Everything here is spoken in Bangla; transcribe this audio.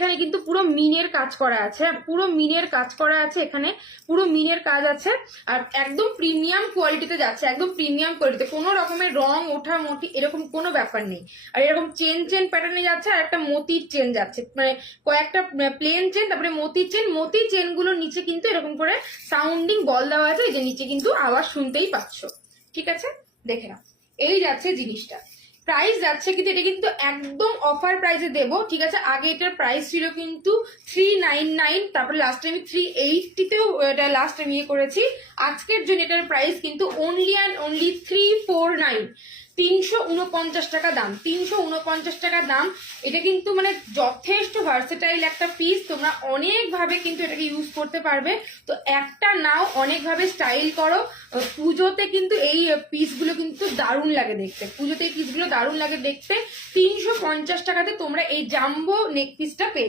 এখানে কিন্তু পুরো মিনের কাজ করা আছে, পুরো মিনের কাজ করা আছে, এখানে পুরো মিনের কাজ আছে। আর একদম প্রিমিয়াম কোয়ালিটিতে যাচ্ছে, একদম প্রিমিয়াম কোয়ালিটিতে, কোনো রকমের রং ওঠা মোটি এরকম কোনো ব্যাপার নেই। আর এরকম চেন চেন প্যাটার্নে যাচ্ছে, আর একটা মতির চেন যাচ্ছে, মানে কয়েকটা প্লেন চেন, তারপরে মতির চেন। মতির চেন গুলোর নিচে কিন্তু এরকম করে সাউন্ডিং বল দেওয়া আছে, এই যে নিচে কিন্তু আওয়াজ শুনতেই পাচ্ছ। ঠিক আছে, দেখে নাও। এই যাচ্ছে জিনিসটা, প্রাইস যাচ্ছে কিন্তু এটা কিন্তু একদম অফার প্রাইসে দেবো। ঠিক আছে, আগে এটার প্রাইস ছিল কিন্তু 399, তারপরে লাস্ট টাইম 380তেও এটা লাস্ট টাইম ইয়ে করেছি। আজকের জন্য এটার প্রাইস কিন্তু অনলি অ্যান্ড অনলি 349, 349 টাকা দাম, 349 টাকা দাম। এটা কিন্তু মানে যথেষ্ট ভার্সেটাইল একটা পিস, তোমরা অনেক ভাবে কিন্তু এটাকে ইউজ করতে পারবে। তো একটা নাও, অনেক ভাবে স্টাইল করো। পুজোতে কিন্তু এই পিসগুলো কিন্তু দারুণ লাগে দেখতে, পুজোতে এই পিসগুলো দারুণ লাগে দেখতে। 350 টাকাতে তোমরা এই জাম্বো নেক পিসটা পেয়ে